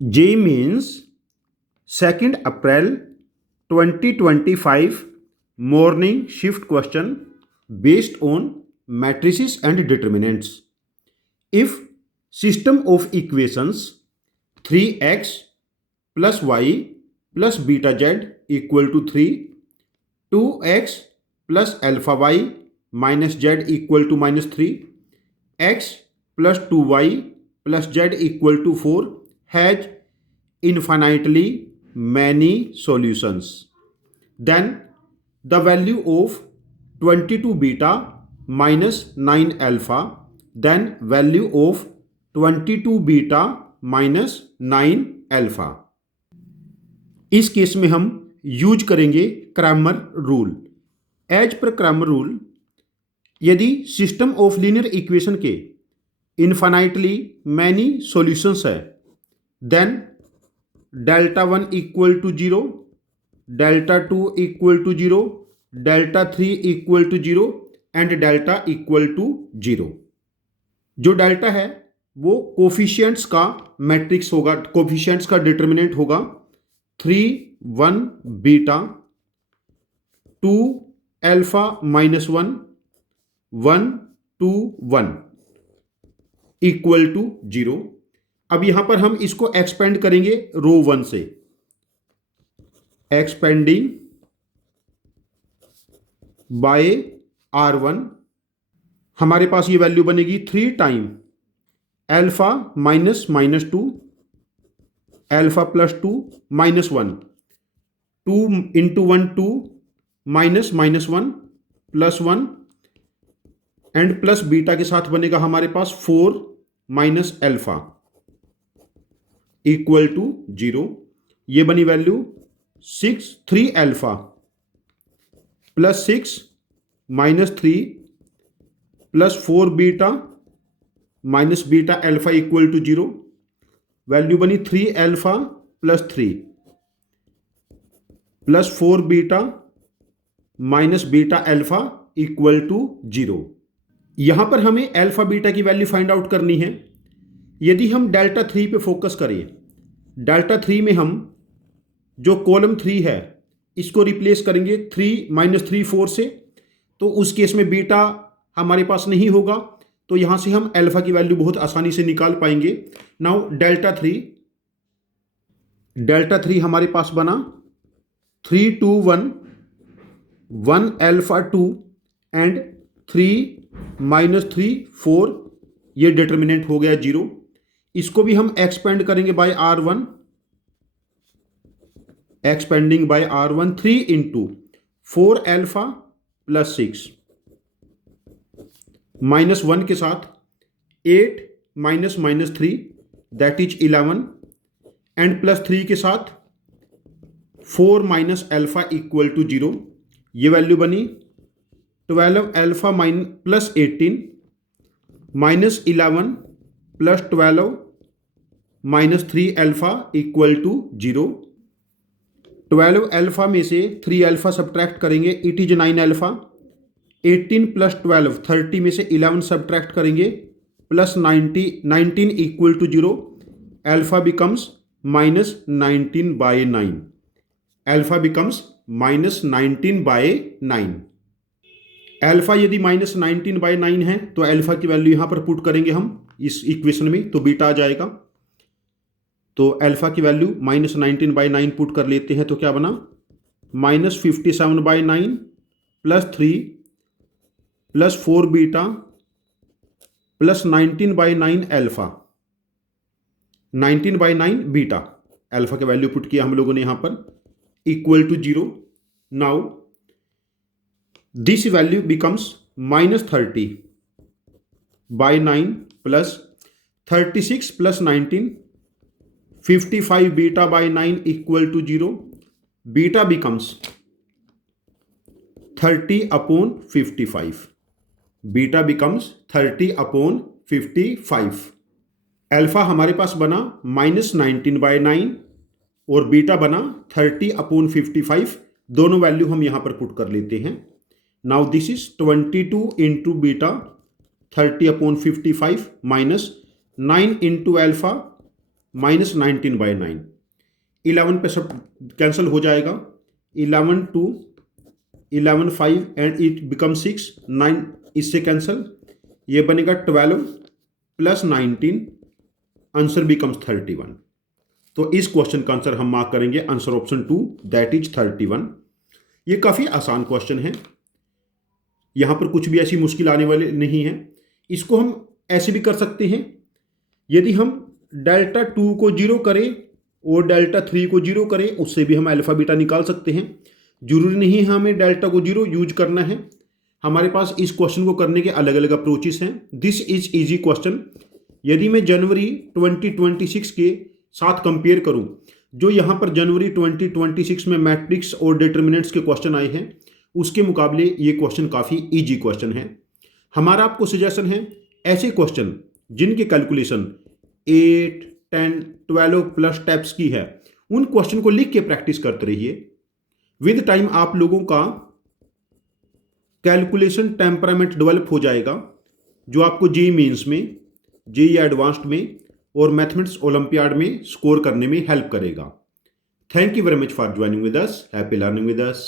J means 2nd April 2025 morning shift question based on matrices and determinants. If system of equations 3x plus y plus beta z equal to 3, 2x plus alpha y minus z equal to minus 3, x plus 2y plus z equal to 4 has infinitely many solutions, then the value of 22 beta minus 9 alpha, then value of 22 beta minus 9 alpha. इस case में हम use करेंगे Cramer rule. As पर Cramer rule, यदि system of linear equation के infinitely many solutions है, then delta 1 equal to 0, delta 2 equal to 0, delta 3 equal to 0 and delta equal to 0. जो delta है वो कोफिशिएंट्स का मैट्रिक्स होगा, कोफिशिएंट्स का डिटर्मिनेंट होगा 3 1 beta, 2 alpha minus 1 1 2 1 equal to 0. अब यहां पर हम इसको एक्सपेंड करेंगे रो 1 से. एक्सपेंडिंग बाय R1, हमारे पास ये वैल्यू बनेगी 3 time alpha minus minus 2, alpha plus 2 minus 1, 2 into 1 2 minus minus 1 plus 1 and plus beta के साथ बनेगा हमारे पास 4 माइनस अल्फा इक्वल टू 0. ये बनी value 3 alpha plus 6 minus 3 plus 4 beta minus beta alpha equal to 0. Value बनी 3 alpha plus 3 plus 4 beta minus beta alpha equal to 0. यहां पर हमें अल्फा बीटा की वैल्यू फाइंड आउट करनी है. यदि हम डेल्टा 3 पे फोकस करें, डेल्टा 3 में हम जो कॉलम 3 है इसको रिप्लेस करेंगे 3 माइनस 3 4 से, तो उस केस में बीटा हमारे पास नहीं होगा, तो यहां से हम अल्फा की वैल्यू बहुत आसानी से निकाल पाएंगे. नाउ डेल्टा 3 हमारे पास बना 3 2 1 1 अल्फा 2 एंड 3 माइनस 3 4. ये डिटर्मिनेंट हो गया 0. इसको भी हम एक्सपेंड करेंगे by R1, expanding by R1 3 into 4 alpha plus 6 minus 1 के साथ 8 minus minus 3 that is 11 and plus 3 के साथ 4 माइनस अल्फा इक्वल टू 0. ये वैल्यू बनी 12 alpha plus 18 minus 11 plus 12 minus 3 alpha equal to 0. 12 alpha में से 3 अल्फा सब्ट्रैक्ट करेंगे, it is 9 alpha. 18 plus 12 30 में से 11 सब्ट्रैक्ट करेंगे plus 19 equal to 0. Alpha becomes minus 19 by 9. Alpha becomes minus 19 by 9. Alpha यदि minus 19 by 9 है तो अल्फा की वैल्यू यहां पर पुट करेंगे हम इस इक्वेशन में, तो बीटा आ जाएगा. तो अल्फा की वैल्यू माइनस 19 बाय 9 पुट कर लेते हैं, तो क्या बना minus 57 by 9 plus 3 plus 4 beta plus 19 by 9 alpha, 19 by 9 beta. Alpha की वैल्यू पुट किया हम लोगों ने यहां पर equal to 0. Now this value becomes minus 30 by 9 plus 36 plus 19 55 beta by 9 equal to 0. Beta becomes 30 upon 55. Beta becomes 30 upon 55. Alpha हमारे पास बना माइनस 19 बाय 9 और बीटा बना 30 अपॉन 55. दोनों वैल्यू हम यहां पर पुट कर लेते हैं. Now this is 22 into beta 30 upon 55 minus 9 into alpha -19/9, 11 पे सब कैंसिल हो जाएगा, 11 2 11 5 एंड इट बिकम 6, 9 इससे कैंसिल, ये बनेगा 12 + 19, आंसर बिकम्स 31। तो इस क्वेश्चन का आंसर हम मार्क करेंगे आंसर ऑप्शन 2 दैट इज 31। ये काफ़ी आसान क्वेश्चन है, यहाँ पर कुछ भी ऐसी मुश्किल आने वाली नहीं है। इसको हम ऐसे भी कर सकते हैं, यदि हम डेल्टा 2 को 0 करें और डेल्टा 3 को 0 करें, उससे भी हम अल्फा बीटा निकाल सकते हैं। जरूरी नहीं है हमें डेल्टा को 0 यूज करना है, हमारे पास इस क्वेश्चन को करने के अलग अलग अप्रोचेस हैं। This is easy question. यदि मैं जनवरी 2026 के साथ कंपेयर करूं, जो यहाँ पर जनवरी 2026 में मैट्रिक्स और डिटर्मिनेंट्स के क्वेश्चन आए हैं, उसके मुकाबले ये क्वेश्चन काफ़ी इजी क्वेश्चन है। हमारा आपको सजेशन है, ऐसे क्वेश्चन जिनके कैलकुलेशन 8, 10, 12 प्लस स्टेप्स की है, उन क्वेश्चन को लिख के प्रैक्टिस करते रहिए। विद टाइम आप लोगों का कैलकुलेशन टेम्परामेंट डेवलप हो जाएगा, जो आपको जेईई मेंस में, जेईई एडवांस्ड में और मैथमेटिक्स ओलंपियाड में स्कोर करने में हेल्प करेगा। Thank you very much for joining with us. Happy learning with us.